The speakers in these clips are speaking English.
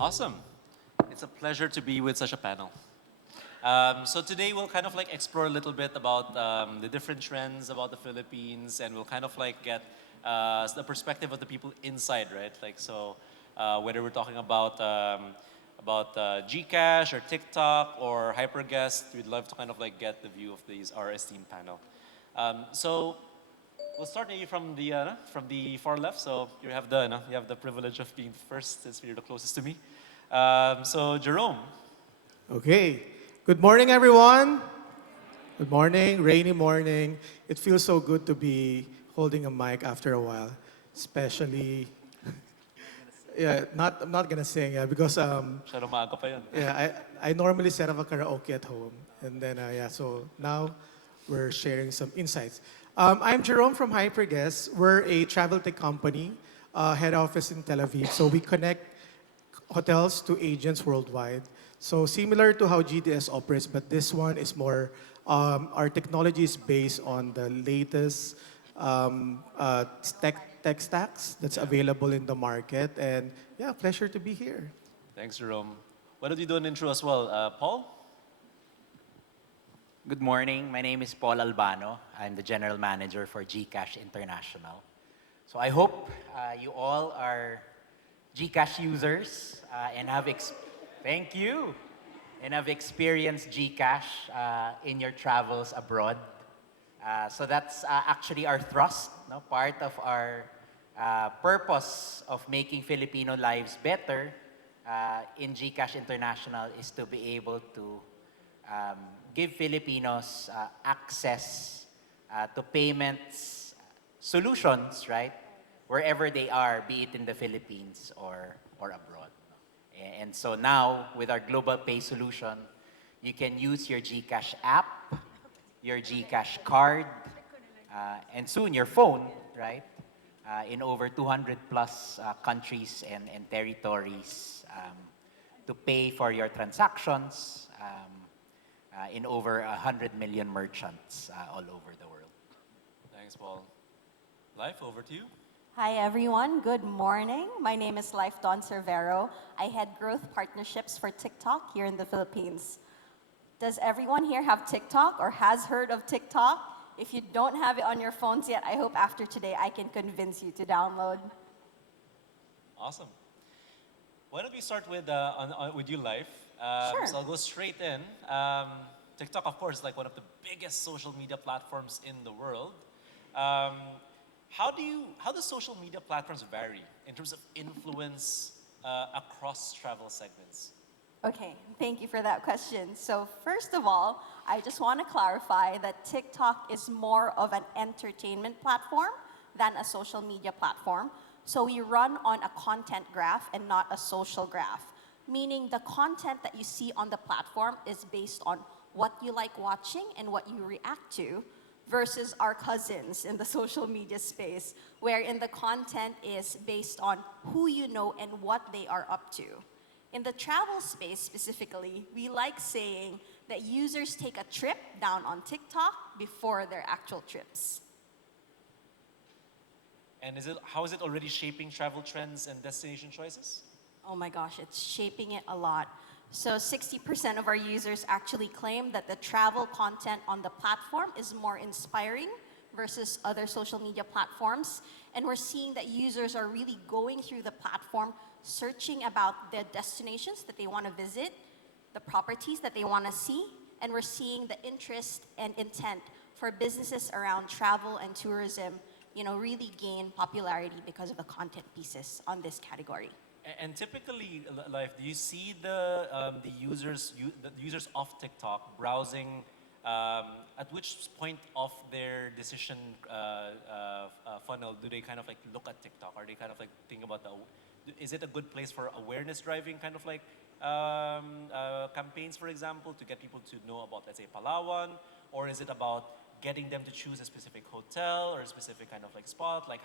Awesome. It's a pleasure to be with such a panel. So today we'll kind of like explore a little bit about the different trends about the Philippines, and we'll kind of like get the perspective of the people inside, right? Like so, whether we're talking about GCash or TikTok or Hyperguest, we'd love to kind of like get the view of these our esteemed panel. So we'll start maybe from the far left. So you have the privilege of being first since you're the closest to me. So Jerome. Okay. Good morning, everyone. Good morning, rainy morning. It feels so good to be holding a mic after a while, especially. Yeah, I'm not gonna sing, yeah, because Masyadong maaga pa yun. yeah, I normally set up a karaoke at home, and then yeah, so now we're sharing some insights. I'm Jerome from Hyperguest. We're a travel tech company, head office in Tel Aviv. So we connect hotels to agents worldwide. So similar to how GDS operates, but this one is more, our technology is based on the latest tech stacks that's available in the market. And yeah, pleasure to be here. Thanks, Jerome. Why don't you do an intro as well, Paul? Good morning. My name is Paul Albano. I'm the general manager for GCash International. So I hope you all are GCash users thank you, and have experienced GCash in your travels abroad. So that's actually our thrust, no? Part of our purpose of making Filipino lives better in GCash International is to be able to give Filipinos access to payments solutions, right? Wherever they are, be it in the Philippines or abroad. And so now, with our global pay solution, you can use your GCash app, your GCash card, and soon your phone, right? In over 200 plus countries and territories to pay for your transactions in over 100 million merchants all over the world. Thanks, Paul. Life, over to you. Hi everyone, good morning. My name is Life Don Cervero. I head growth partnerships for TikTok here in the Philippines. Does everyone here have TikTok or has heard of TikTok? If you don't have it on your phones yet, I hope after today I can convince you to download. Awesome. Why don't we start with with you, Life? Sure. So I'll go straight in. TikTok, of course, is like one of the biggest social media platforms in the world. How do social media platforms vary in terms of influence across travel segments? Okay, thank you for that question. So first of all, I just want to clarify that TikTok is more of an entertainment platform than a social media platform. So we run on a content graph and not a social graph, meaning the content that you see on the platform is based on what you like watching and what you react to, versus our cousins in the social media space, wherein the content is based on who you know and what they are up to. In the travel space specifically, we like saying that users take a trip down on TikTok before their actual trips. And how is it already shaping travel trends and destination choices? Oh my gosh, it's shaping it a lot. So 60% of our users actually claim that the travel content on the platform is more inspiring versus other social media platforms. And we're seeing that users are really going through the platform, searching about the destinations that they want to visit, the properties that they want to see, and we're seeing the interest and intent for businesses around travel and tourism, really gain popularity because of the content pieces on this category. And typically, Life, do you see the users of TikTok browsing at which point of their decision funnel do they kind of like look at TikTok? Are they kind of like think about is it a good place for awareness driving kind of like campaigns, for example, to get people to know about, let's say, Palawan, or is it about getting them to choose a specific hotel or a specific kind of like spot? Like,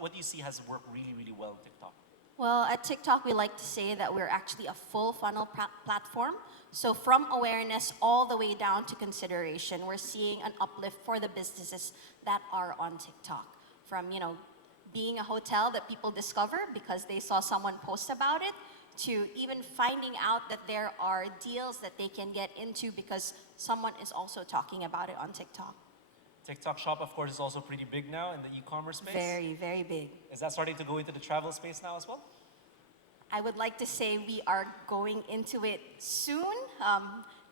what do you see has worked really, really well on TikTok? Well, at TikTok, we like to say that we're actually a full funnel platform. So from awareness all the way down to consideration, we're seeing an uplift for the businesses that are on TikTok. From, being a hotel that people discover because they saw someone post about it, to even finding out that there are deals that they can get into because someone is also talking about it on TikTok. TikTok Shop, of course, is also pretty big now in the e-commerce space. Very, very big. Is that starting to go into the travel space now as well? I would like to say we are going into it soon.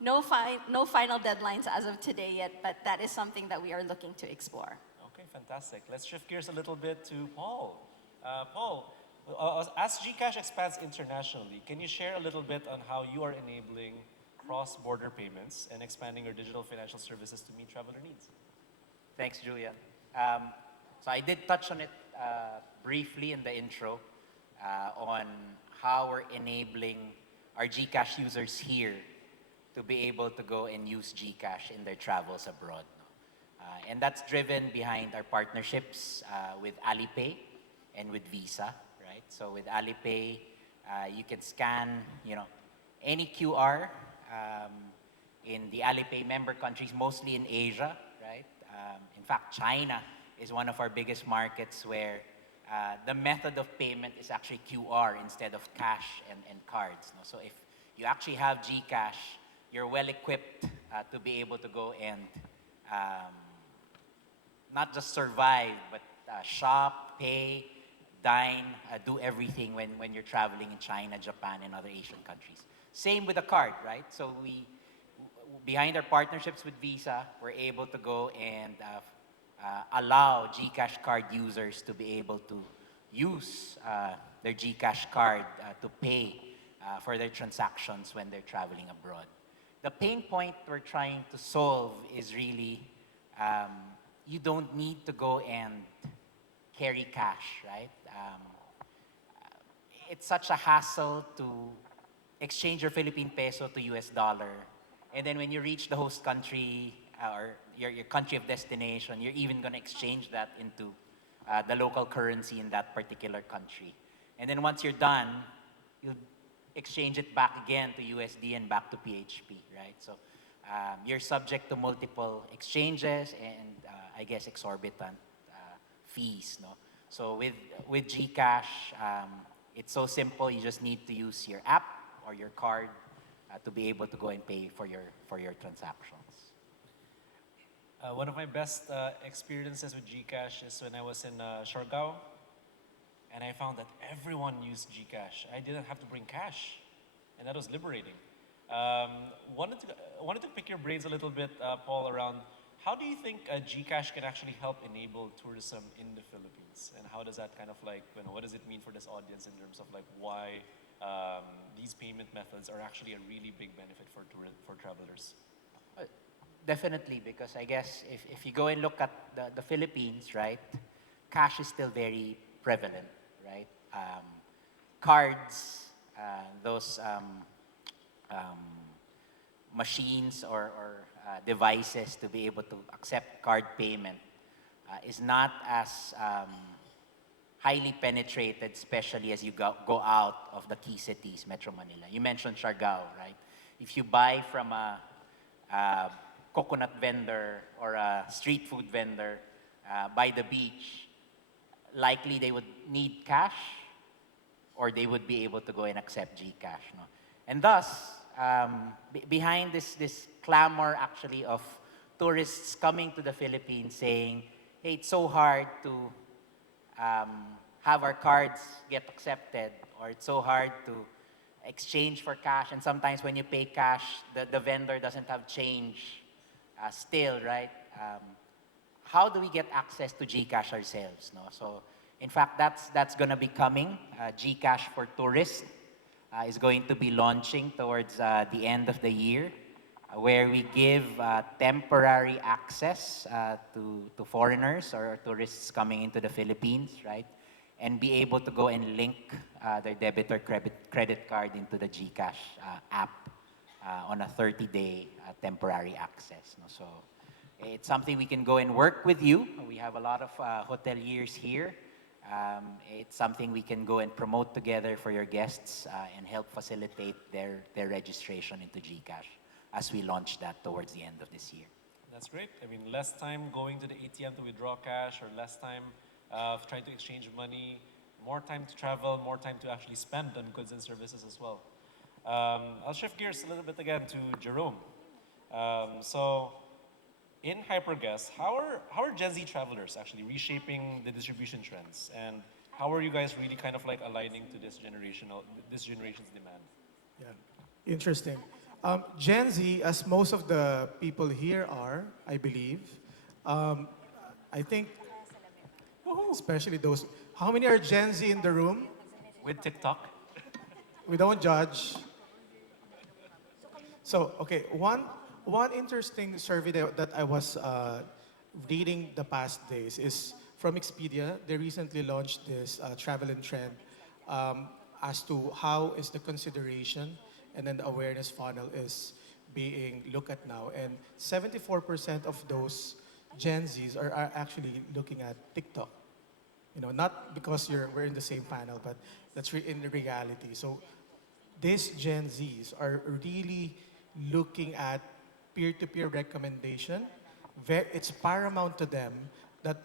No final deadlines as of today yet, but that is something that we are looking to explore. Okay, fantastic. Let's shift gears a little bit to Paul. Paul, as GCash expands internationally, can you share a little bit on how you are enabling cross-border payments and expanding your digital financial services to meet traveler needs? Thanks, Julian. So I did touch on it briefly in the intro on how we're enabling our GCash users here to be able to go and use GCash in their travels abroad. And that's driven behind our partnerships with Alipay and with Visa, right? So with Alipay, you can scan, any QR in the Alipay member countries, mostly in Asia, right? In fact, China is one of our biggest markets where the method of payment is actually QR instead of cash and cards. So if you actually have GCash, you're well equipped to be able to go and not just survive, but shop, pay, dine, do everything when you're traveling in China, Japan, and other Asian countries. Same with a card, right? So behind our partnerships with Visa, we're able to go and allow GCash card users to be able to use their GCash card to pay for their transactions when they're traveling abroad. The pain point we're trying to solve is really you don't need to go and carry cash, right? It's such a hassle to exchange your Philippine peso to US dollar. And then when you reach the host country or your country of destination, you're even going to exchange that into the local currency in that particular country. And then once you're done, you'll exchange it back again to USD and back to PHP, right? So you're subject to multiple exchanges and I guess exorbitant fees, no? So with GCash, it's so simple. You just need to use your app or your card to be able to go and pay for your transactions. One of my best experiences with GCash is when I was in Siargao, and I found that everyone used GCash. I didn't have to bring cash, and that was liberating. Wanted to pick your brains a little bit, Paul, around how do you think GCash can actually help enable tourism in the Philippines, and how does that kind of what does it mean for this audience in terms of why these payment methods are actually a really big benefit for travelers? Definitely, because I guess if you go and look at the Philippines, right, cash is still very prevalent, right? Cards, those machines or devices to be able to accept card payment is not as highly penetrated, especially as you go out of the key cities, Metro Manila. You mentioned Siargao, right? If you buy from a coconut vendor or a street food vendor by the beach, likely they would need cash or they would be able to go and accept GCash. No? And thus, behind this clamor actually of tourists coming to the Philippines saying, hey, it's so hard to have our cards get accepted, or it's so hard to exchange for cash, and sometimes when you pay cash, the vendor doesn't have change still, right? How do we get access to GCash ourselves? No? So, in fact, that's going to be coming. GCash for Tourists is going to be launching towards the end of the year, where we give temporary access to foreigners or tourists coming into the Philippines, right? And be able to go and link their debit or credit card into the GCash app on a 30-day temporary access. No? So it's something we can go and work with you. We have a lot of hoteliers here. It's something we can go and promote together for your guests and help facilitate their registration into GCash as we launch that towards the end of this year. That's great. I mean, less time going to the ATM to withdraw cash or less time trying to exchange money, more time to travel, more time to actually spend on goods and services as well. I'll shift gears a little bit again to Jerome. So in Hyperguest, how are Gen Z travelers actually reshaping the distribution trends, and how are you guys really kind of like aligning to this generation's demand? Yeah, interesting. Gen Z, as most of the people here are, I believe, um, I think, especially those. How many are Gen Z in the room? With TikTok, We don't judge. So, okay, one interesting survey that I was reading the past days is from Expedia. They recently launched this travel and trend um, as to how is the consideration and then the awareness funnel is being looked at now. And 74% of those Gen Zs are actually looking at TikTok. You know, not because we're in the same panel, but that's in reality. So these Gen Zs are really looking at peer-to-peer recommendation. It's paramount to them that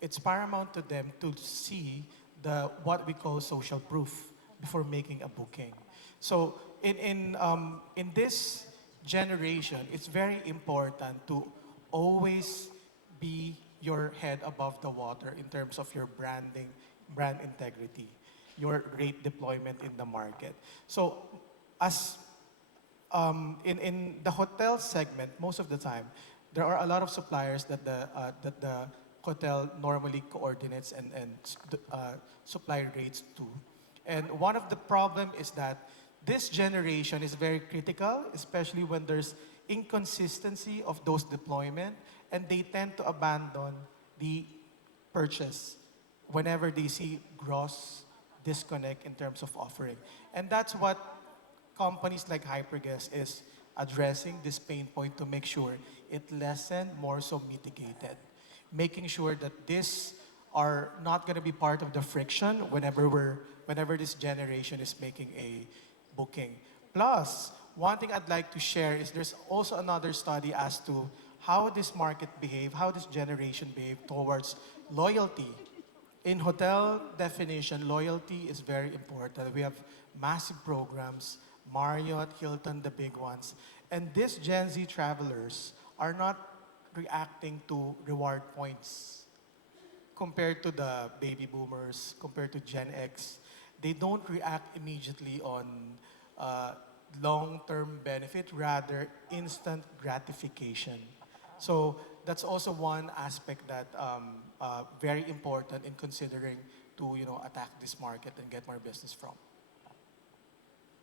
it's paramount to them to see the what we call social proof before making a booking. So in this generation, it's very important to always be your head above the water in terms of your branding, brand integrity, your rate deployment in the market. So as in the hotel segment, most of the time, there are a lot of suppliers that the hotel normally coordinates and supply rates to. And one of the problem is that this generation is very critical, especially when there's inconsistency of those deployment, and they tend to abandon the purchase whenever they see gross disconnect in terms of offering. And that's what companies like Hyperguest is addressing this pain point to make sure it lessen, more so mitigated. Making sure that this are not going to be part of the friction whenever this generation is making a booking. Plus, one thing I'd like to share is there's also another study as to how this market behave, how this generation behave towards loyalty. In hotel definition, loyalty is very important. We have massive programs, Marriott, Hilton, the big ones. And these Gen Z travelers are not reacting to reward points compared to the baby boomers, compared to Gen X. They don't react immediately on long-term benefit, rather instant gratification. So that's also one aspect that very important in considering to attack this market and get more business from.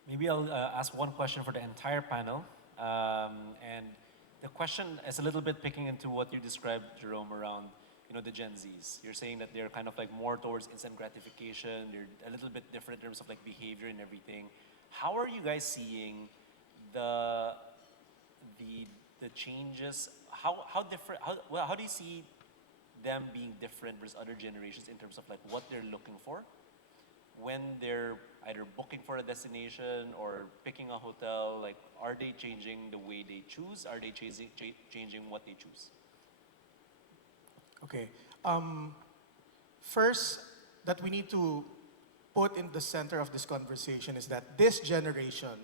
maybe I'll ask one question for the entire panel. And the question is a little bit picking into what you described, Jerome, around the Gen Zs. You're saying that they're kind of like more towards instant gratification. They're a little bit different in terms of like behavior and everything. How are you guys seeing the the changes? How different? How do you see them being different versus other generations in terms of like what they're looking for when they're either booking for a destination or picking a hotel? Like, are they changing the way they choose? Are they changing what they choose? Okay. First, that we need to put in the center of this conversation is that this generation,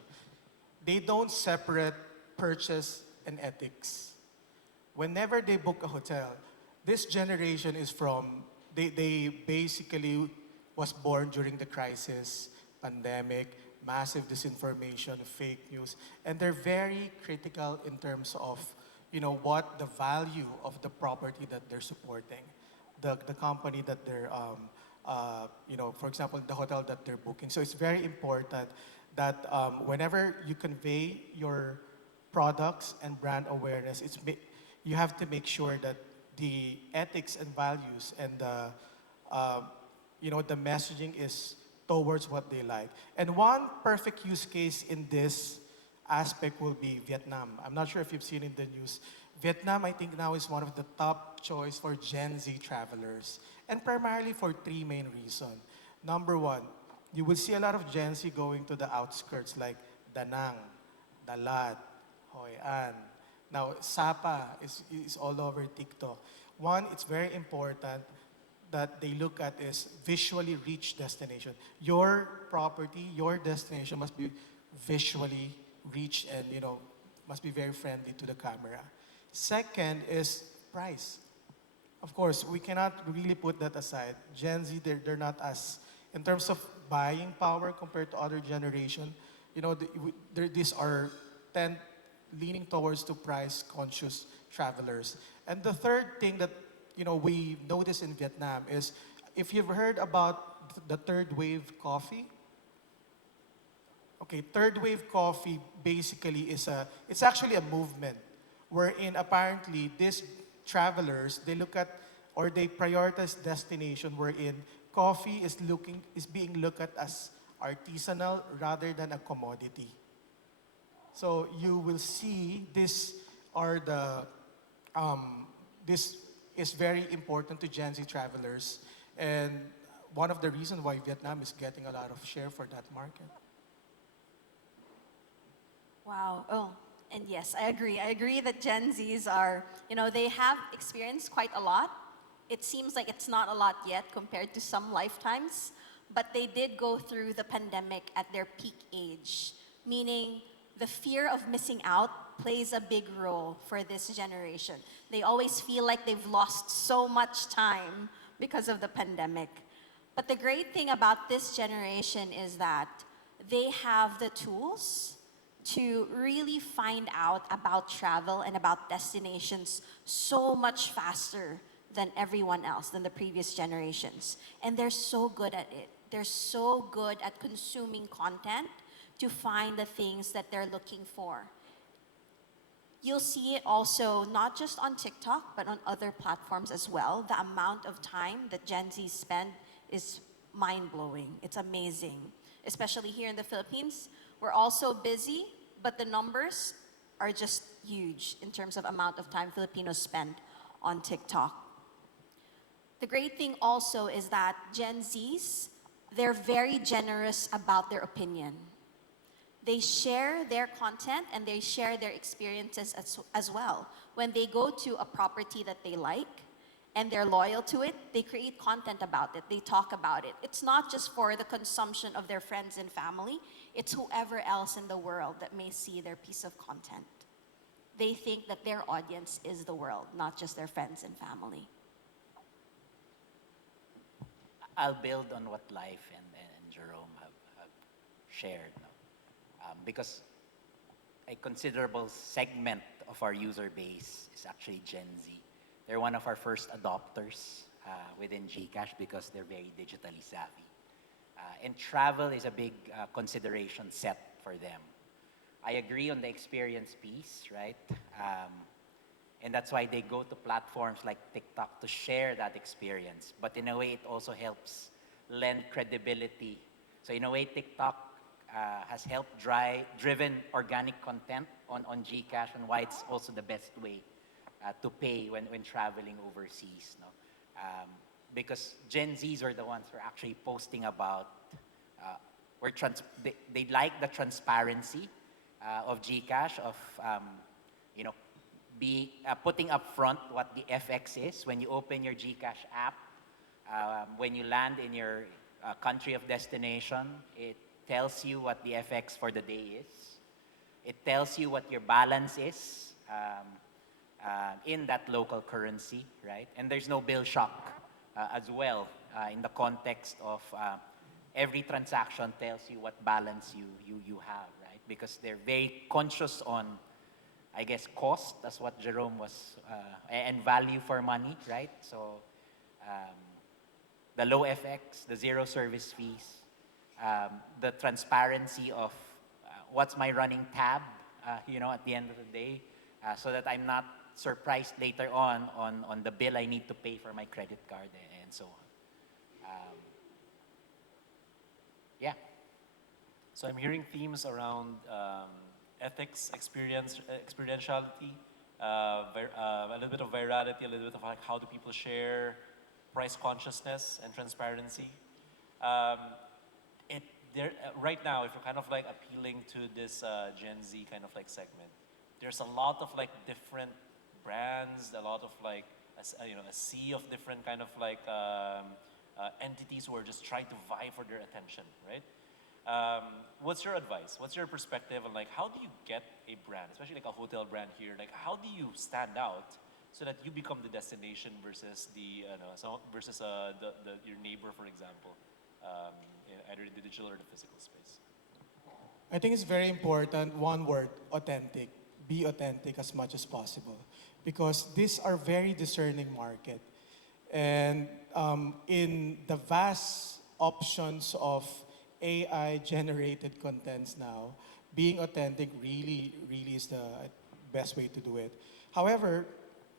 they don't separate purchase and ethics. Whenever they book a hotel, this generation is they basically was born during the crisis, pandemic, massive disinformation, fake news, and they're very critical in terms of, what the value of the property that they're supporting, the company that they're, for example, the hotel that they're booking. So it's very important that whenever you convey your products and brand awareness, you have to make sure that the ethics and values and the messaging is towards what they like. And one perfect use case in this aspect will be Vietnam. I'm not sure if you've seen in the news. Vietnam, I think now is one of the top choice for Gen Z travelers, and primarily for three main reasons. Number one, you will see a lot of Gen Z going to the outskirts like Da Nang, Dalat, Hoi An. Now, Sapa is all over TikTok. One, it's very important that they look at is visually rich destination. Your property, your destination must be visually rich and must be very friendly to the camera. Second is price. Of course, we cannot really put that aside. Gen Z, they're not as, in terms of buying power compared to other generation, these are tend leaning towards to price conscious travelers. And the third thing that we notice in Vietnam is, if you've heard about the third wave coffee. Okay, third wave coffee basically it's actually a movement wherein apparently these travelers, they look at or they prioritize destination wherein coffee is being looked at as artisanal rather than a commodity. So you will see are the this is very important to Gen Z travelers, and one of the reasons why Vietnam is getting a lot of share for that market. Wow. Oh, and yes, I agree. I agree that Gen Zs are, they have experienced quite a lot. It seems like it's not a lot yet compared to some lifetimes, but they did go through the pandemic at their peak age, meaning the fear of missing out plays a big role for this generation. They always feel like they've lost so much time because of the pandemic. But the great thing about this generation is that they have the tools to really find out about travel and about destinations so much faster than everyone else, than the previous generations. And they're so good at it. They're so good at consuming content to find the things that they're looking for. You'll see it also not just on TikTok, but on other platforms as well. The amount of time that Gen Z spend is mind-blowing. It's amazing. Especially here in the Philippines, we're also busy, but the numbers are just huge in terms of amount of time Filipinos spend on TikTok. The great thing also is that Gen Zs, they're very generous about their opinion. They share their content and they share their experiences as well. When they go to a property that they like and they're loyal to it, they create content about it, they talk about it. It's not just for the consumption of their friends and family, it's whoever else in the world that may see their piece of content. They think that their audience is the world, not just their friends and family. I'll build on what Life and Jerome have shared. No? Because a considerable segment of our user base is actually Gen Z. They're one of our first adopters within GCash because they're very digitally savvy. And travel is a big consideration set for them. I agree on the experience piece, right? And that's why they go to platforms like TikTok to share that experience. But in a way, it also helps lend credibility. So in a way, TikTok has helped driven organic content on GCash, and why it's also the best way to pay when traveling overseas. No? Because Gen Zs are the ones who are actually posting about, they like the transparency of GCash, of putting up front what the FX is when you open your GCash app. When you land in your country of destination, it tells you what the FX for the day is. It tells you what your balance is in that local currency, right? And there's no bill shock as well in the context of every transaction tells you what balance you have, right? Because they're very conscious on, I guess, cost. That's what Jerome was, and value for money, right? So the low FX, the zero service fees, the transparency of what's my running tab, at the end of the day, so that I'm not surprised later on the bill I need to pay for my credit card and so on. Yeah. So I'm hearing themes around ethics, experientiality, a little bit of virality, a little bit of like how do people share, price consciousness, and transparency. Right now, if you're kind of like appealing to this Gen Z kind of like segment, there's a lot of like different brands, a lot of like a sea of different kind of like entities who are just trying to vie for their attention, right? What's your advice? What's your perspective on like how do you get a brand, especially like a hotel brand here? Like how do you stand out so that you become the destination versus your neighbor, for example, in either the digital or the physical space? I think it's very important, one word, authentic. Be authentic as much as possible. Because these are very discerning market. And in the vast options of AI-generated contents now, being authentic really is the best way to do it. However,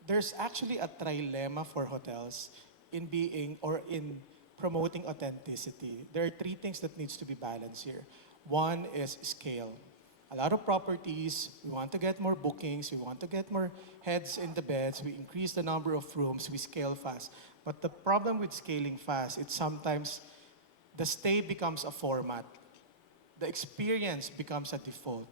there's actually a trilemma for hotels in being or in promoting authenticity. There are three things that needs to be balanced here. One is scale. A lot of properties, we want to get more bookings, we want to get more heads in the beds, we increase the number of rooms, we scale fast. But the problem with scaling fast, it's sometimes the stay becomes a format. The experience becomes a default.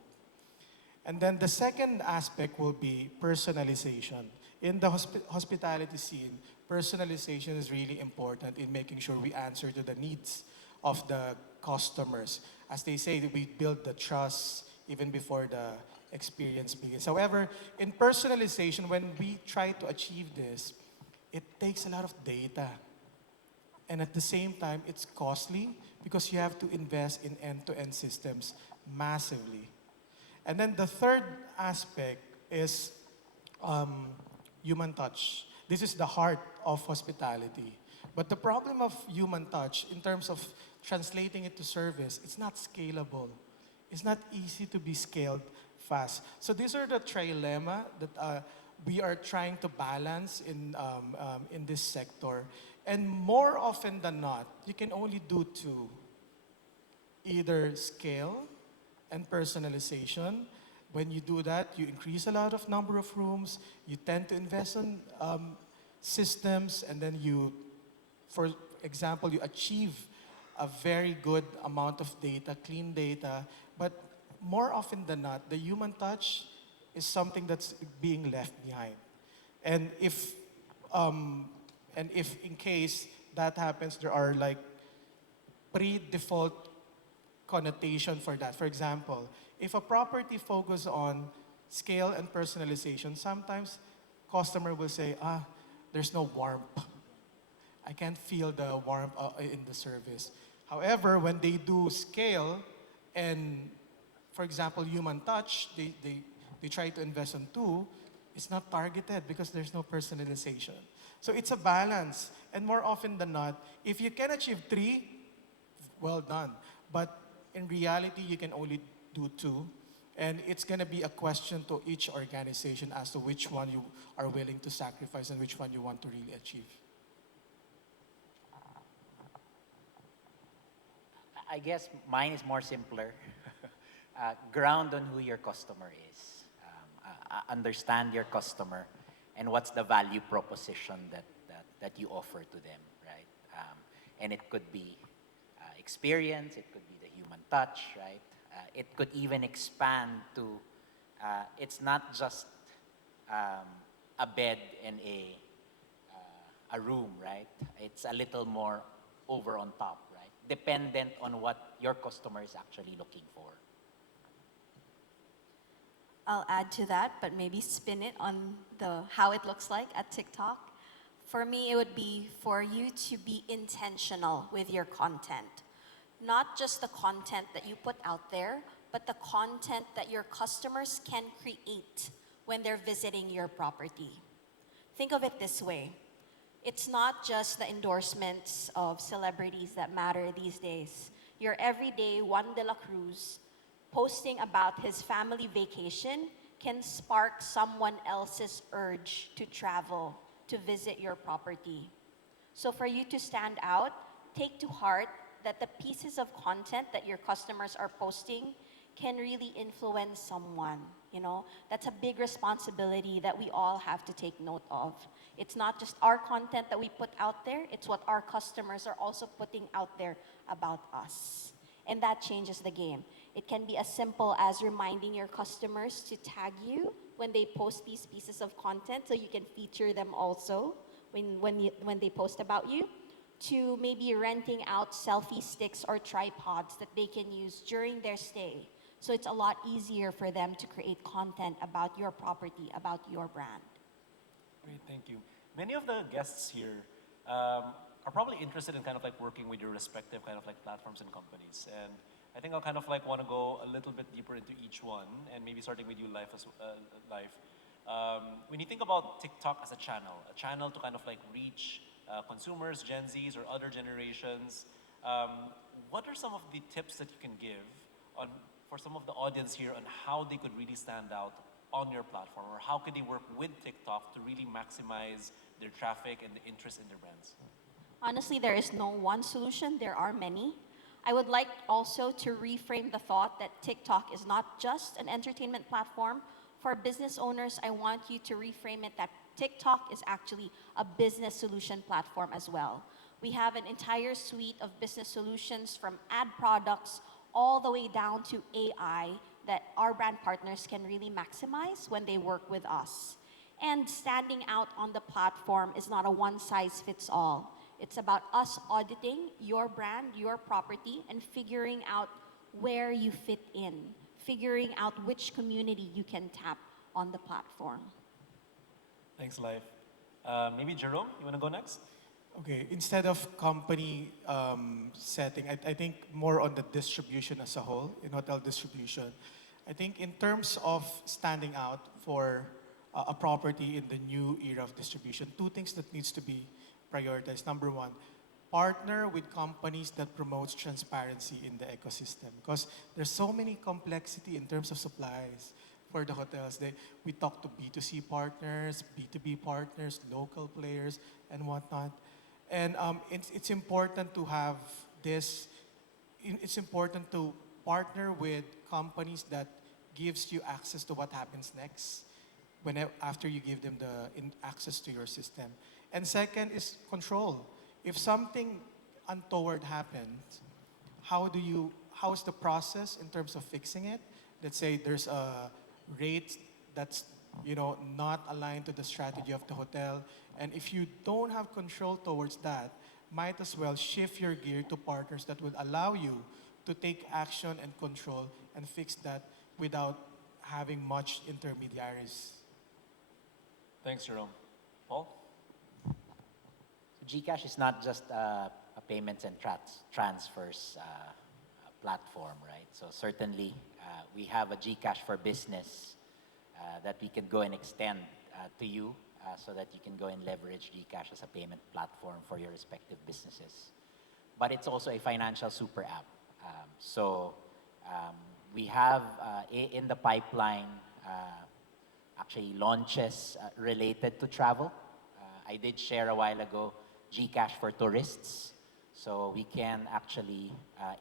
And then the second aspect will be personalization. In the hospitality scene, personalization is really important in making sure we answer to the needs of the customers. As they say, we build the trust even before the experience begins. However, in personalization, when we try to achieve this, it takes a lot of data. And at the same time, it's costly because you have to invest in end-to-end systems massively. And then the third aspect is human touch. This is the heart of hospitality. But the problem of human touch, in terms of translating it to service, it's not scalable. It's not easy to be scaled fast. So these are the trilemma that we are trying to balance in this sector. And more often than not, you can only do two. Either scale and personalization. When you do that, you increase a lot of number of rooms, you tend to invest in systems, and then you, for example, you achieve a very good amount of data, clean data, but more often than not, the human touch is something that's being left behind. And if in case that happens, there are like pre-default connotation for that. For example, if a property focuses on scale and personalization, sometimes customer will say, there's no warmth. I can't feel the warmth in the service. However, when they do scale and, for example, human touch, they try to invest on two, it's not targeted because there's no personalization. So it's a balance. And more often than not, if you can achieve three, well done. But in reality, you can only do two. And it's going to be a question to each organization as to which one you are willing to sacrifice and which one you want to really achieve. I guess mine is more simpler. Ground on who your customer is. Understand your customer and what's the value proposition that you offer to them, right? And it could be experience, it could be the human touch, right? It could even expand to, it's not just a bed and a room, right? It's a little more over on top, right? Dependent on what your customer is actually looking for. I'll add to that, but maybe spin it on how it looks like at TikTok. For me, it would be for you to be intentional with your content. Not just the content that you put out there, but the content that your customers can create when they're visiting your property. Think of it this way. It's not just the endorsements of celebrities that matter these days. Your everyday Juan de la Cruz posting about his family vacation can spark someone else's urge to travel, to visit your property. So for you to stand out, take to heart that the pieces of content that your customers are posting can really influence someone. You know, that's a big responsibility that we all have to take note of. It's not just our content that we put out there, it's what our customers are also putting out there about us. And that changes the game. It can be as simple as reminding your customers to tag you when they post these pieces of content, so you can feature them also when they post about you, to maybe renting out selfie sticks or tripods that they can use during their stay. So it's a lot easier for them to create content about your property, about your brand. Great, thank you. Many of the guests here are probably interested in kind of like working with your respective kind of like platforms and companies. And I think I'll kind of like want to go a little bit deeper into each one, and maybe starting with you, Life. When you think about TikTok as a channel to kind of like reach consumers, Gen Zs, or other generations, what are some of the tips that you can give for some of the audience here on how they could really stand out on your platform, or how could they work with TikTok to really maximize their traffic and the interest in their brands? Honestly, there is no one solution. There are many. I would like also to reframe the thought that TikTok is not just an entertainment platform. For business owners, I want you to reframe it that TikTok is actually a business solution platform as well. We have an entire suite of business solutions, from ad products all the way down to AI, that our brand partners can really maximize when they work with us. And standing out on the platform is not a one-size-fits-all. It's about us auditing your brand, your property, and figuring out where you fit in, figuring out which community you can tap on the platform. Thanks, Life. Maybe Jerome, you want to go next? Okay, instead of company setting, I think more on the distribution as a whole, in hotel distribution. I think in terms of standing out for a property in the new era of distribution, two things that needs to be prioritized. Number one, partner with companies that promotes transparency in the ecosystem, because there's so many complexity in terms of supplies for the hotels. We talk to B2C partners, B2B partners, local players, and whatnot. And it's important to have this. It's important to partner with companies that gives you access to what happens next after you give them access to your system. And second is control. If something untoward happens, how is the process in terms of fixing it? Let's say there's a rate that's not aligned to the strategy of the hotel, and if you don't have control towards that, might as well shift your gear to partners that would allow you to take action and control and fix that without having much intermediaries. Thanks, Jerome. Paul? GCash is not just a payments and transfers platform, right? So certainly we have a GCash for business that we can go and extend to you so that you can go and leverage GCash as a payment platform for your respective businesses. But it's also a financial super app. We have in the pipeline actually launches related to travel. I did share a while ago GCash for tourists. So we can actually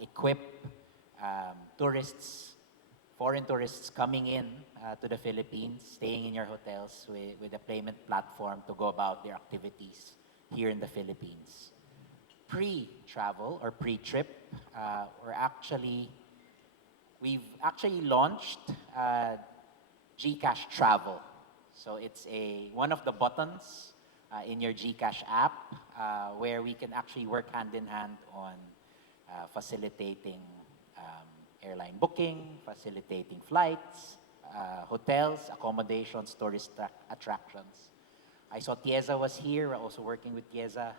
equip foreign tourists coming in to the Philippines, staying in your hotels with a payment platform to go about their activities here in the Philippines. Pre-travel or pre-trip, we've actually launched GCash Travel. So it's one of the buttons in your GCash app where we can actually work hand in hand on facilitating airline booking, facilitating flights, hotels, accommodations, tourist attractions. I saw Tieza was here. We're also working with Tieza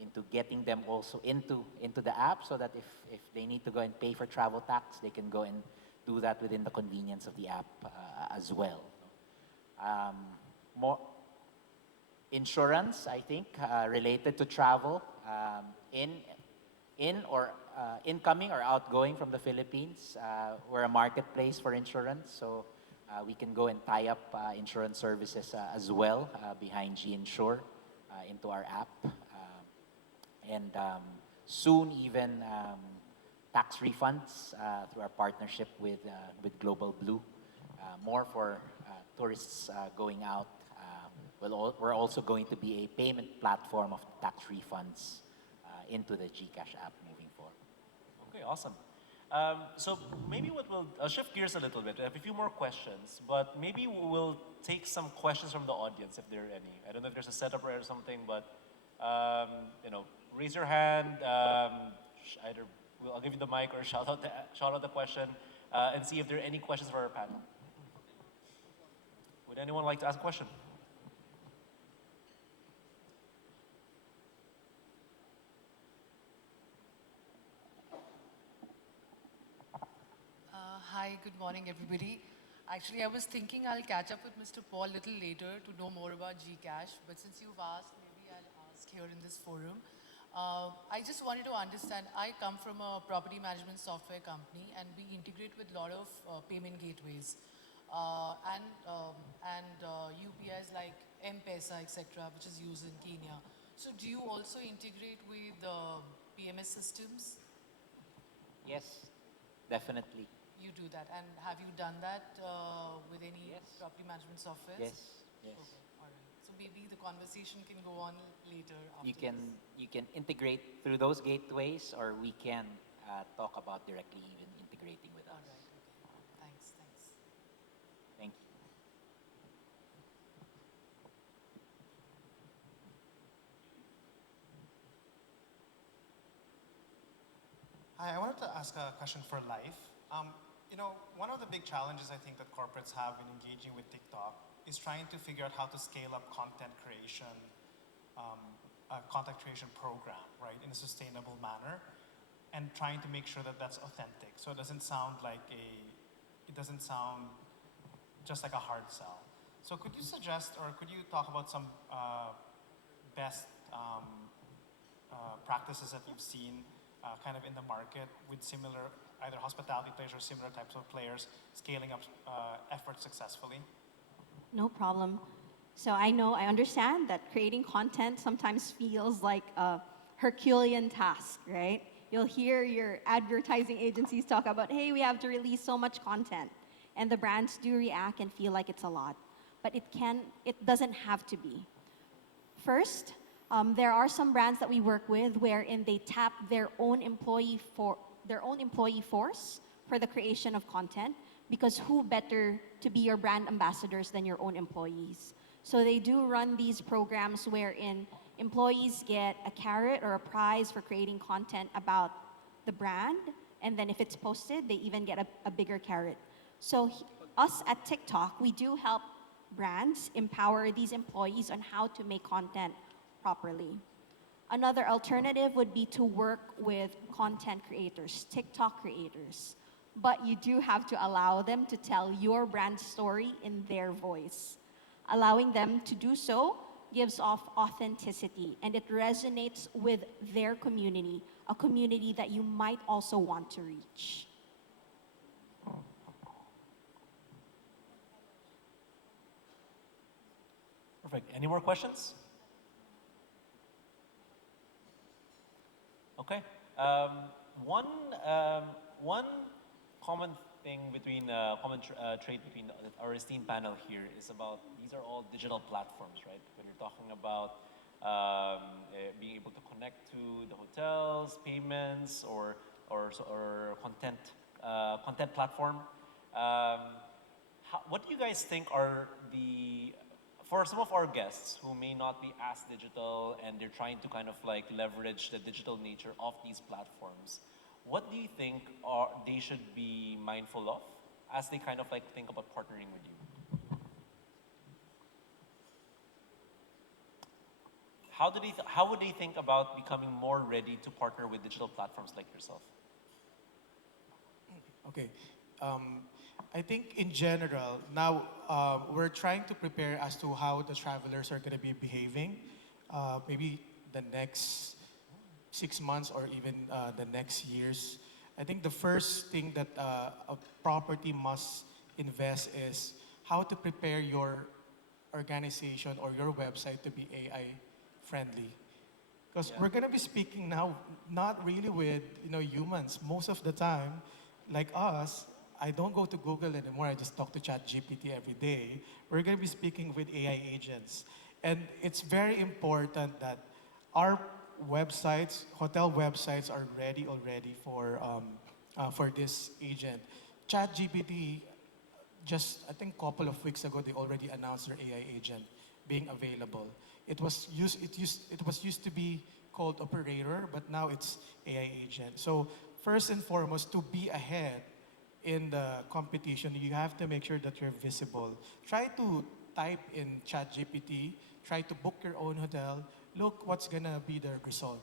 into getting them also into the app, so that if they need to go and pay for travel tax, they can go and do that within the convenience of the app as well. More insurance, I think, related to travel, incoming or outgoing from the Philippines. We're a marketplace for insurance, so we can go and tie up insurance services as well behind GInsure into our app. And soon even tax refunds through our partnership with Global Blue. More for tourists going out. We're also going to be a payment platform of tax refunds into the GCash app moving forward. Okay, awesome. So maybe I'll shift gears a little bit. I have a few more questions, but maybe we'll take some questions from the audience if there are any. I don't know if there's a setup or something, but raise your hand. Either I'll give you the mic or shout out the question, and see if there are any questions for our panel. Would anyone like to ask a question? Hi, good morning, everybody. Actually, I was thinking I'll catch up with Mr. Paul a little later to know more about GCash, but since you've asked, maybe I'll ask here in this forum. I just wanted to understand, I come from a property management software company, and we integrate with a lot of payment gateways and UPIs like M-Pesa, etc., which is used in Kenya. So do you also integrate with PMS systems? Yes, definitely. You do that. And have you done that with any Yes. property management software? Yes, yes. Okay, all right. So maybe the conversation can go on later after You can integrate through those gateways, or we can talk about directly even integrating with All us. right, okay. Thanks. Thank you. Hi, I wanted to ask a question for Life. One of the big challenges I think that corporates have in engaging with TikTok is trying to figure out how to scale up content creation, a content creation program, right, in a sustainable manner, and trying to make sure that that's authentic. So it doesn't sound just like a hard sell. So could you suggest, or could you talk about some best practices that you've seen kind of in the market with similar, either hospitality players or similar types of players scaling up efforts successfully? No problem. So I understand that creating content sometimes feels like a Herculean task, right? You'll hear your advertising agencies talk about, hey, we have to release so much content. And the brands do react and feel like it's a lot. But it doesn't have to be. First, there are some brands that we work with wherein they tap their own employee force for the creation of content, because who better to be your brand ambassadors than your own employees? So they do run these programs wherein employees get a carrot or a prize for creating content about the brand, and then if it's posted, they even get a bigger carrot. So us at TikTok, we do help brands empower these employees on how to make content properly. Another alternative would be to work with content creators, TikTok creators. But you do have to allow them to tell your brand story in their voice. Allowing them to do so gives off authenticity, and it resonates with their community, a community that you might also want to reach. Perfect. Any more questions? Okay. One common thing between trait between our esteemed panel here is about these are all digital platforms, right? When you're talking about being able to connect to the hotels, payments, or content platform. What do you guys think are for some of our guests who may not be as digital and they're trying to kind of like leverage the digital nature of these platforms, what do you think they should be mindful of as they kind of like think about partnering with you? How would they think about becoming more ready to partner with digital platforms like yourself? Okay. I think in general, now we're trying to prepare as to how the travelers are going to be behaving, maybe the next 6 months or even the next years. I think the first thing that a property must invest is how to prepare your organization or your website to be AI friendly. Because we're going to be speaking now not really with humans. Most of the time, like us, I don't go to Google anymore. I just talk to ChatGPT every day. We're going to be speaking with AI agents. And it's very important that our websites, hotel websites are ready already for for this agent. ChatGPT, just I think couple of weeks ago, they already announced their AI agent being available. It was used to be called Operator, but now it's AI agent. So first and foremost, to be ahead in the competition, you have to make sure that you're visible. Try to type in ChatGPT, try to book your own hotel, look what's gonna be the result.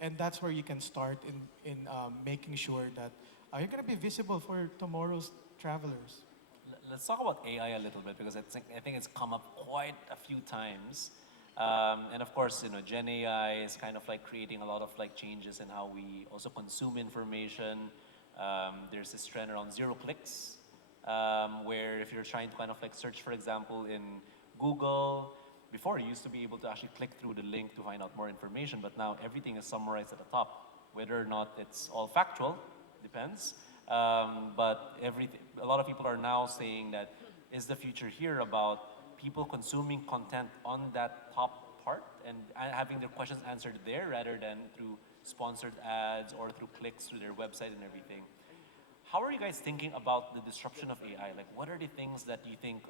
And that's where you can start in making sure that you're gonna be visible for tomorrow's travelers. Let's talk about AI a little bit because I think it's come up quite a few times. And of course, Gen AI is kind of like creating a lot of like changes in how we also consume information. There's this trend around 0 clicks, where if you're trying to kind of like search, for example, in Google, before you used to be able to actually click through the link to find out more information, but now everything is summarized at the top. Whether or not it's all factual, depends. But a lot of people are now saying that is the future here about people consuming content on that top part and having their questions answered there rather than through sponsored ads or through clicks to their website and everything. How are you guys thinking about the disruption of AI? Like, what are the things that you think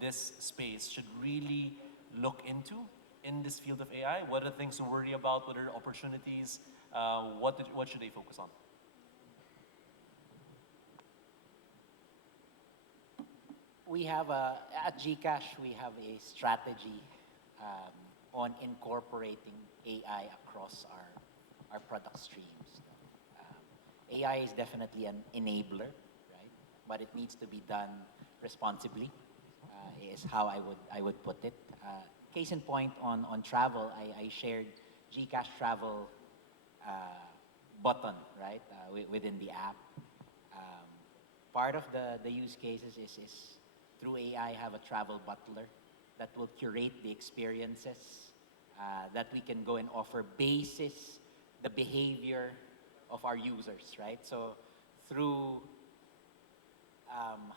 this space should really look into in this field of AI? What are the things to worry about? What are the opportunities? What should they focus on? We have at GCash, we have a strategy on incorporating AI across our product streams. AI is definitely an enabler, right? But it needs to be done responsibly, is how I would put it. Case in point on travel, I shared GCash Travel button, right, within the app. Part of the use cases is through AI have a travel butler that will curate the experiences that we can go and offer basis the behavior of our users, right? So through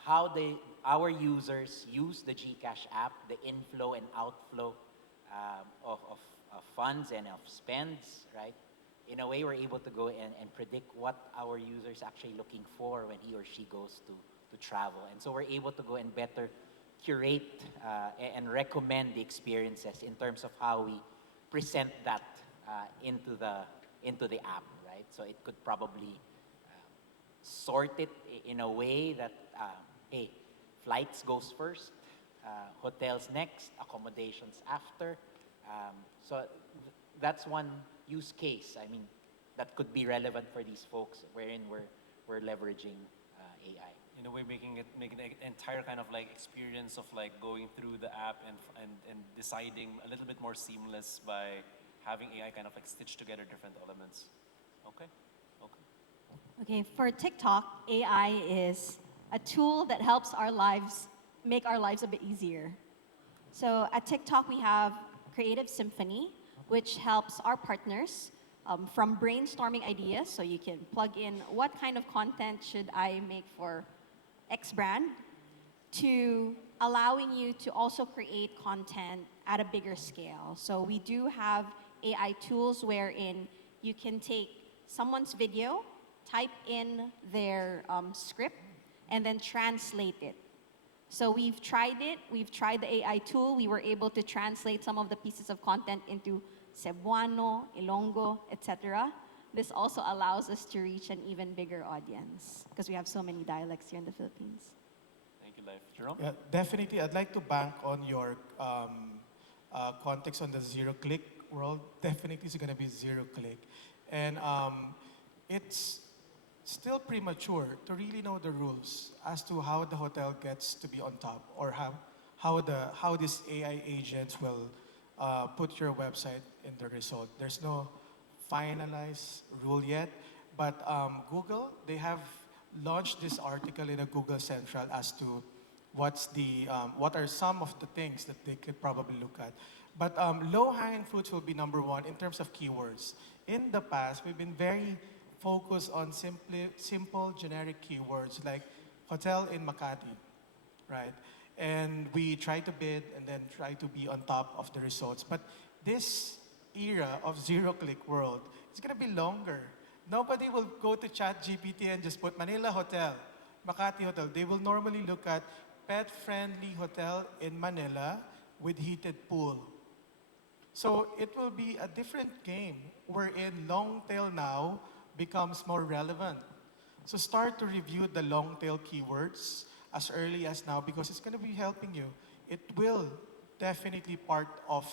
how our users use the GCash app, the inflow and outflow of funds and of spends, right? In a way, we're able to go and predict what our users actually looking for when he or she goes to travel. And so we're able to go and better curate and recommend the experiences in terms of how we present that into the app, right? So it could probably sort it in a way that, hey, flights goes first, hotels next, accommodations after. So that's one use case, I mean, that could be relevant for these folks wherein we're leveraging AI. In a way, making an entire kind of like experience of like going through the app and deciding a little bit more seamless by having AI kind of like stitch together different elements. Okay. Okay, for TikTok, AI is a tool that helps make our lives a bit easier. So at TikTok, we have Creative Symphony, which helps our partners from brainstorming ideas. So you can plug in what kind of content should I make for X brand, to allowing you to also create content at a bigger scale. So we do have AI tools wherein you can take someone's video, type in their script, and then translate it. So we've tried it. We've tried the AI tool. We were able to translate some of the pieces of content into Cebuano, Ilonggo, etc. This also allows us to reach an even bigger audience because we have so many dialects here in the Philippines. Thank you, Life. Jerome? Yeah, definitely. I'd like to bank on your context on the 0 click world. Definitely, it's going to be 0 click, and it's still premature to really know the rules as to how the hotel gets to be on top, or how these AI agents will put your website in the result. There's no finalized rule yet, but Google, they have launched this article in a Google Central as to what are some of the things that they could probably look at. But low-hanging fruits will be number one in terms of keywords. In the past, we've been very focused on simple generic keywords like hotel in Makati, right? And we try to bid and then try to be on top of the results. But this era of 0 click world is going to be longer. Nobody will go to ChatGPT and just put Manila Hotel, Makati Hotel. They will normally look at pet-friendly hotel in Manila with heated pool. So it will be a different game wherein long tail now becomes more relevant. So start to review the long tail keywords as early as now because it's going to be helping you. It will definitely part of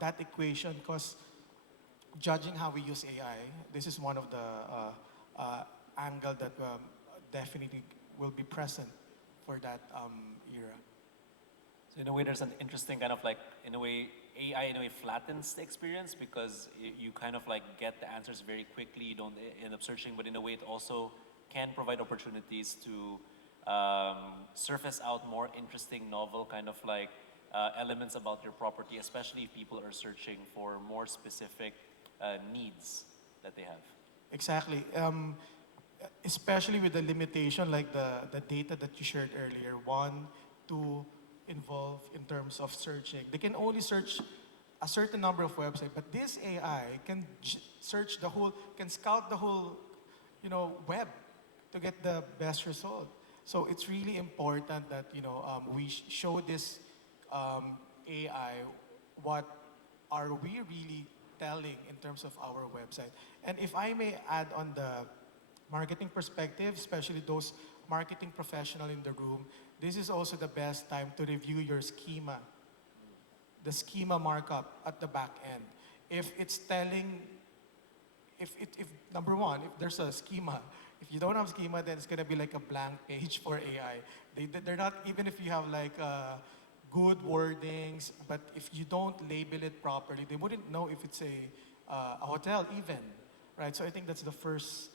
that equation because judging how we use AI, this is one of the angle that definitely will be present for that era. So in a way, there's an interesting kind of like, in a way, AI in a way flattens the experience because you kind of like get the answers very quickly. You don't end up searching, but in a way, it also can provide opportunities to surface out more interesting, novel kind of like elements about your property, especially if people are searching for more specific needs that they have. Exactly. Especially with the limitation like the data that you shared earlier, one, two, involve in terms of searching. They can only search a certain number of websites, but this AI can search the whole, can scout the whole, web to get the best result. So it's really important that we show this AI what are we really telling in terms of our website. And if I may add on the marketing perspective, especially those marketing professional in the room, this is also the best time to review your schema, the schema markup at the back end. If it's telling, if number one, if there's a schema, if you don't have schema, then it's gonna be like a blank page for AI. They're not, even if you have like good wordings, but if you don't label it properly, they wouldn't know if it's a hotel even, right? So I think that's the first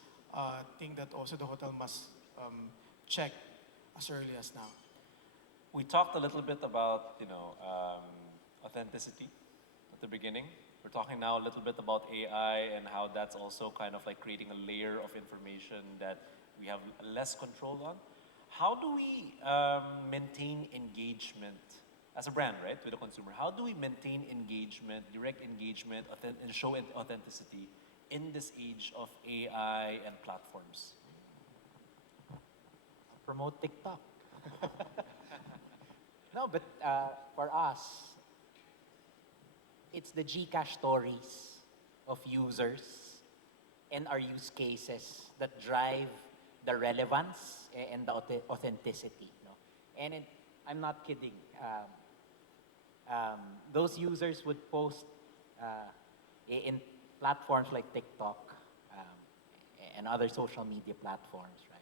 thing that also the hotel must check as early as now. We talked a little bit about, authenticity at the beginning. We're talking now a little bit about AI and how that's also kind of like creating a layer of information that we have less control on. How do we maintain engagement as a brand, right, with the consumer? How do we maintain engagement, direct engagement, and show authenticity in this age of AI and platforms? Promote TikTok. No, but for us, it's the GCash stories of users and our use cases that drive the relevance and the authenticity. No? And I'm not kidding. Those users would post in platforms like TikTok and other social media platforms, right?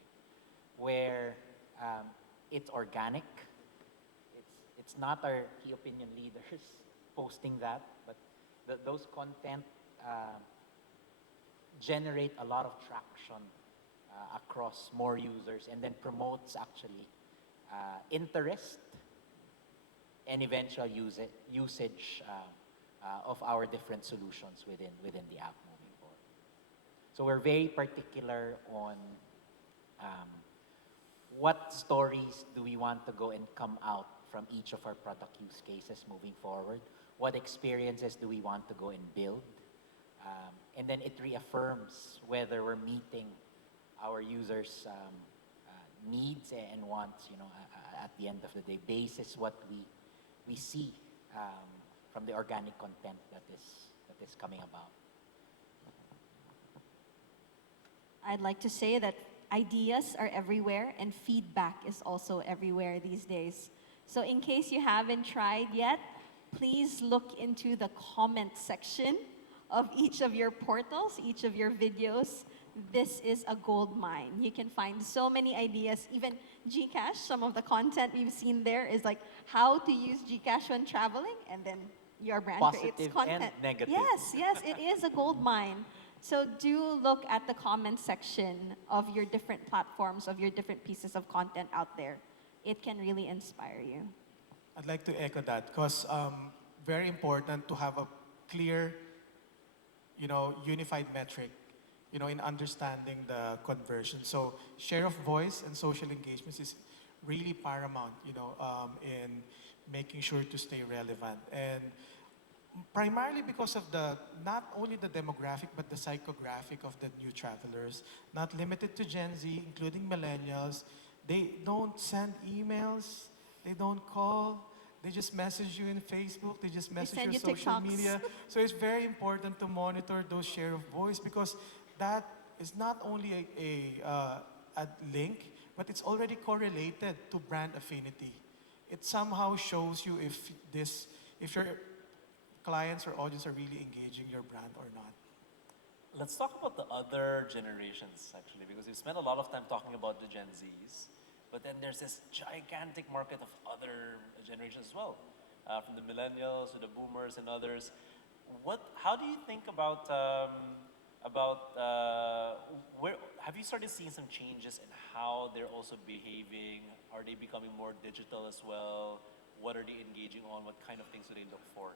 Where it's organic. It's not our key opinion leaders posting that, but those content generate a lot of traction across more users and then promotes actually interest and eventual usage of our different solutions within the app moving forward. So we're very particular on what stories do we want to go and come out from each of our product use cases moving forward? What experiences do we want to go and build? And then it reaffirms whether we're meeting our users' needs and wants, at the end of the day, basis what we see from the organic content that is coming about. I'd like to say that ideas are everywhere and feedback is also everywhere these days. So in case you haven't tried yet, please look into the comment section of each of your portals, each of your videos. This is a gold mine. You can find so many ideas, even GCash, some of the content we've seen there is like how to use GCash when traveling, and then your brand creates Positive content. and negative. Yes, it is a gold mine. So do look at the comment section of your different platforms, of your different pieces of content out there. It can really inspire you. I'd like to echo that because very important to have a clear, unified metric, in understanding the conversion. So share of voice and social engagements is really paramount, in making sure to stay relevant. And Primarily because of the, not only the demographic, but the psychographic of the new travelers. Not limited to Gen Z, including millennials. They don't send emails, they don't call, they just message you in Facebook, they just message send your you social TikToks. media. So it's very important to monitor those share of voice because that is not only a link, but it's already correlated to brand affinity. It somehow shows you if your clients or audience are really engaging your brand or not. Let's talk about the other generations, actually, because we've spent a lot of time talking about the Gen Zs, but then there's this gigantic market of other generations as well, from the millennials to the boomers and others. How do you think about where have you started seeing some changes in how they're also behaving? Are they becoming more digital as well? What are they engaging on? What kind of things do they look for?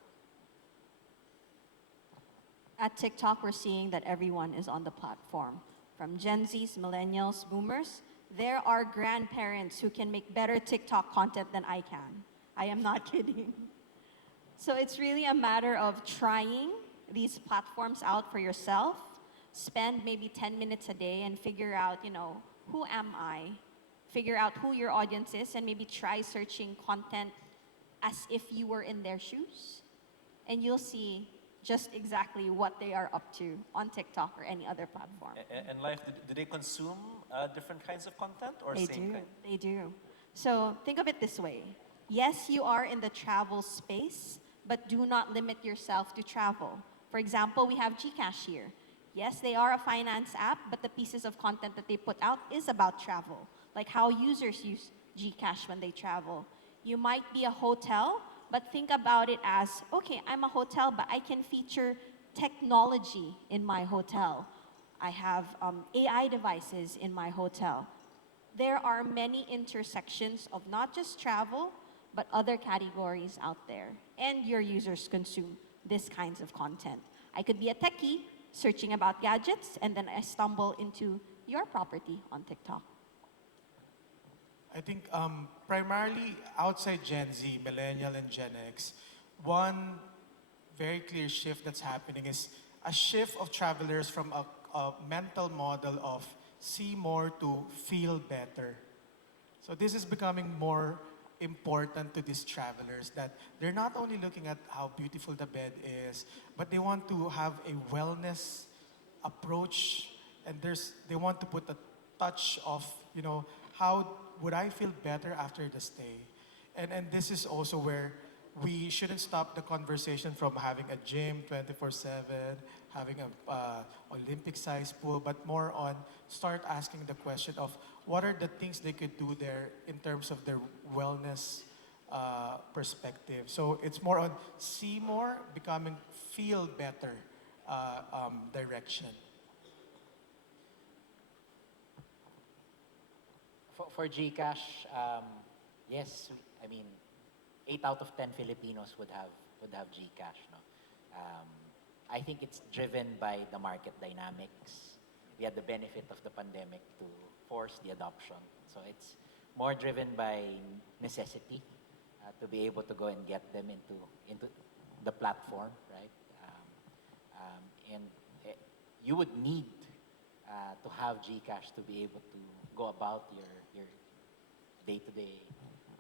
At TikTok, we're seeing that everyone is on the platform. From Gen Zs, millennials, boomers, there are grandparents who can make better TikTok content than I can. I am not kidding. So it's really a matter of trying these platforms out for yourself. Spend maybe 10 minutes a day and figure out, who am I? Figure out who your audience is and maybe try searching content as if you were in their shoes. And you'll see just exactly what they are up to on TikTok or any other platform. And life, do they consume different kinds of content or They same do. kind? They do. So think of it this way. Yes, you are in the travel space, but do not limit yourself to travel. For example, we have GCash here. Yes, they are a finance app, but the pieces of content that they put out is about travel, like how users use GCash when they travel. You might be a hotel, but think about it as, okay, I'm a hotel, but I can feature technology in my hotel. I have AI devices in my hotel. There are many intersections of not just travel, but other categories out there. And your users consume this kinds of content. I could be a techie searching about gadgets, and then I stumble into your property on TikTok. I think primarily outside Gen Z, Millennial, and Gen X, one very clear shift that's happening is a shift of travelers from a mental model of see more to feel better. So this is becoming more important to these travelers that they're not only looking at how beautiful the bed is, but they want to have a wellness approach and they want to put a touch of, how would I feel better after the stay? And this is also where we shouldn't stop the conversation from having a gym 24/7, having a Olympic-sized pool, but more on start asking the question of what are the things they could do there in terms of their wellness perspective. So it's more on see more, becoming feel better direction. For GCash, yes, I mean, 8 out of 10 Filipinos would have GCash. No, I think it's driven by the market dynamics. We had the benefit of the pandemic to force the adoption, so it's more driven by necessity to be able to go and get them into the platform, right? And you would need to have GCash to be able to go about your day-to-day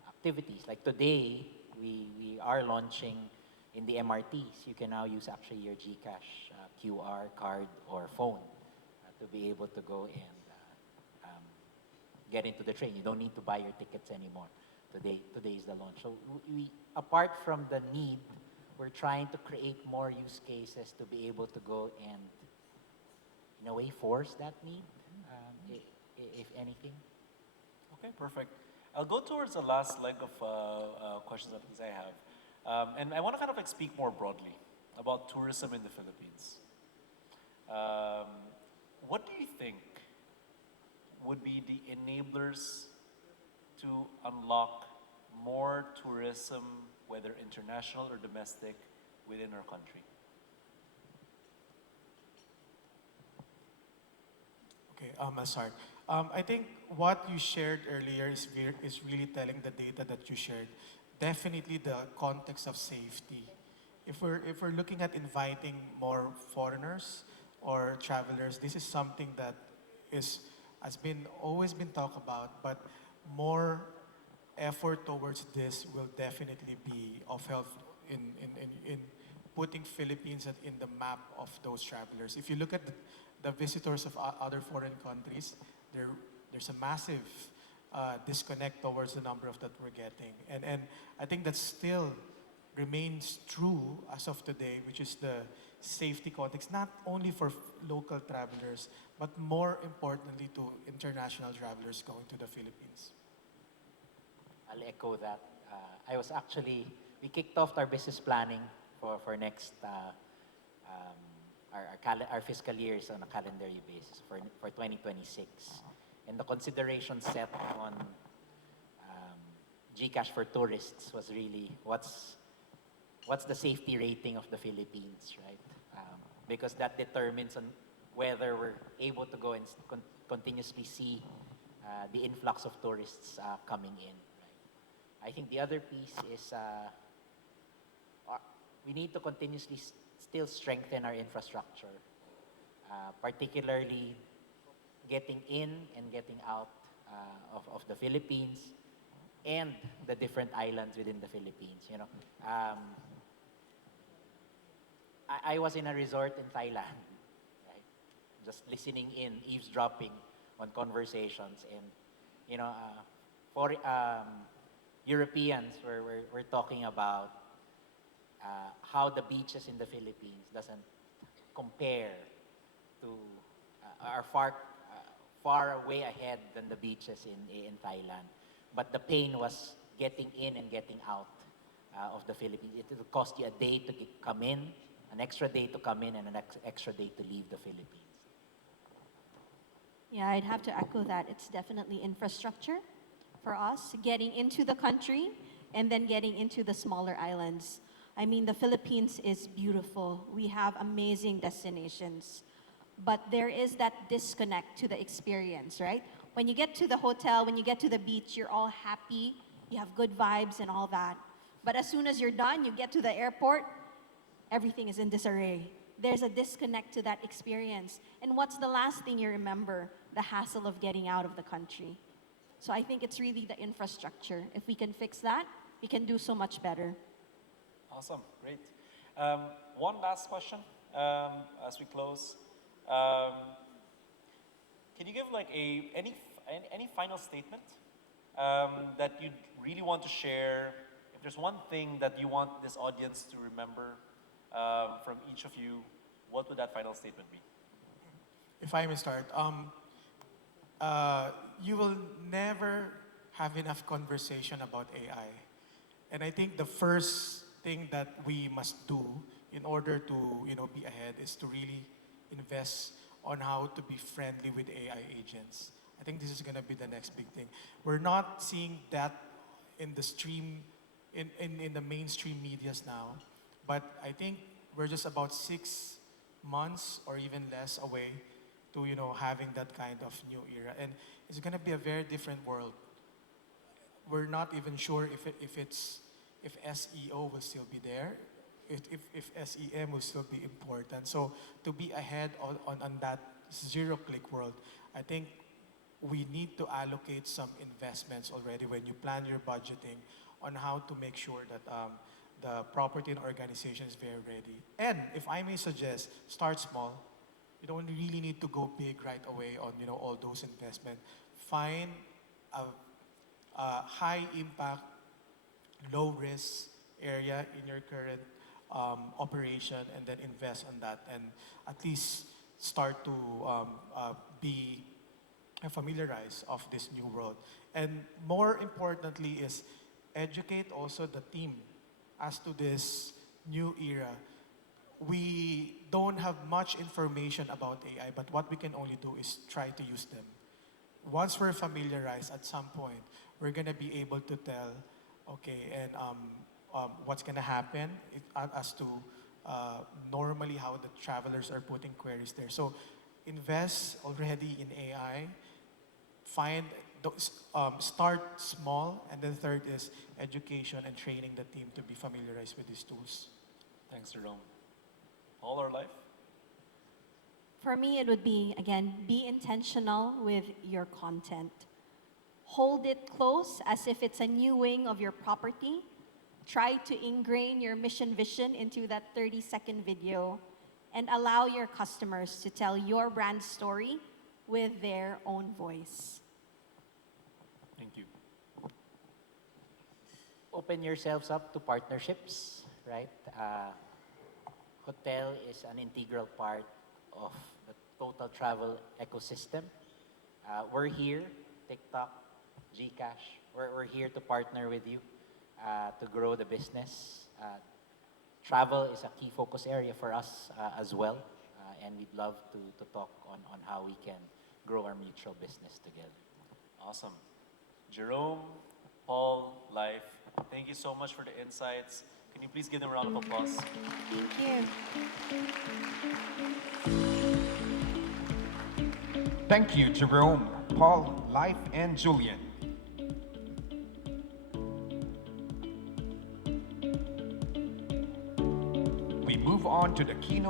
activities. Like today, we are launching in the MRTs. You can now use actually your GCash QR card or phone to be able to go and get into the train. You don't need to buy your tickets anymore. Today is the launch. So we apart from the need, we're trying to create more use cases to be able to go and in a way force that need, if anything. Okay, perfect. I'll go towards the last leg of questions that I have. And I want to kind of like speak more broadly about tourism in the Philippines. What do you think would be the enablers to unlock more tourism, whether international or domestic, within our country? Okay, I'll start. I think what you shared earlier is really telling the data that you shared. Definitely the context of safety if we're looking at inviting more foreigners or travelers, this is something that is has been always been talked about, but more effort towards this will definitely be of help in putting Philippines in the map of those travelers. If you look at the visitors of other foreign countries, there, there's a massive disconnect towards the number of that we're getting. And I think that still remains true as of today, which is the safety context, not only for local travelers, but more importantly to international travelers going to the Philippines. I'll echo that. We kicked off our business planning for next, our fiscal years on a calendar year basis for 2026. And the consideration set on GCash for tourists was really what's the safety rating of the Philippines, right? Because that determines on whether we're able to go and continuously see the influx of tourists coming in. Right? I think the other piece is we need to continuously still strengthen our infrastructure, particularly getting in and getting out of the Philippines and the different islands within the Philippines. You know, I was in a resort in Thailand, right? Just listening in, eavesdropping on conversations, and you know, for Europeans, we're talking about how the beaches in the Philippines doesn't compare to are far way ahead than the beaches in Thailand. But the pain was getting in and getting out of the Philippines. It will cost you a day to come in, an extra day to come in, and an extra day to leave the Philippines. Yeah, I'd have to echo that. It's definitely infrastructure for us, getting into the country and then getting into the smaller islands. I mean, the Philippines is beautiful. We have amazing destinations. But there is that disconnect to the experience, right? When you get to the hotel, when you get to the beach, you're all happy, you have good vibes and all that. But as soon as you're done, you get to the airport, everything is in disarray. There's a disconnect to that experience. And what's the last thing you remember? The hassle of getting out of the country. So I think it's really the infrastructure. If we can fix that, we can do so much better. Awesome, great. One last question as we close. Can you give like any final statement that you really want to share? If there's one thing that you want this audience to remember from each of you, what would that final statement be? If I may start, you will never have enough conversation about AI. And I think the first thing that we must do in order to be ahead is to really invest on how to be friendly with AI agents. I think this is going to be the next big thing. We're not seeing that in the stream, in the mainstream medias now, but I think we're just about 6 months or even less away to having that kind of new era, and it's going to be a very different world. We're not even sure if SEO will still be there, if SEM will still be important. So to be ahead on that zero-click world, I think we need to allocate some investments already when you plan your budgeting on how to make sure that the property and organization is very ready. And if I may suggest, start small. You don't really need to go big right away on all those investments. Find a high impact, low risk area in your current operation, and then invest on that, and at least start to be familiarized of this new world. And more importantly is educate also the team as to this new era. We don't have much information about AI, but what we can only do is try to use them. Once we're familiarized, at some point, we're gonna be able to tell, okay, and what's gonna happen as to normally how the travelers are putting queries there. So invest already in AI, find those, start small, and then third is education and training the team to be familiarized with these tools. Thanks, Jerome. All our life? For me, it would be, again, be intentional with your content. Hold it close as if it's a new wing of your property. Try to ingrain your mission vision into that 30-second video and allow your customers to tell your brand story with their own voice. Thank you. Open yourselves up to partnerships, right? Hotel is an integral part of the total travel ecosystem. We're here, TikTok, GCash, we're here to partner with you to grow the business. Travel is a key focus area for us as well, and we'd love to talk on how we can grow our mutual business together. Awesome. Jerome, Paul, Life, thank you so much for the insights. Can you please give them a round of applause? Thank you. Thank you, Jerome, Paul, Life, and Julian. We move on to the keynote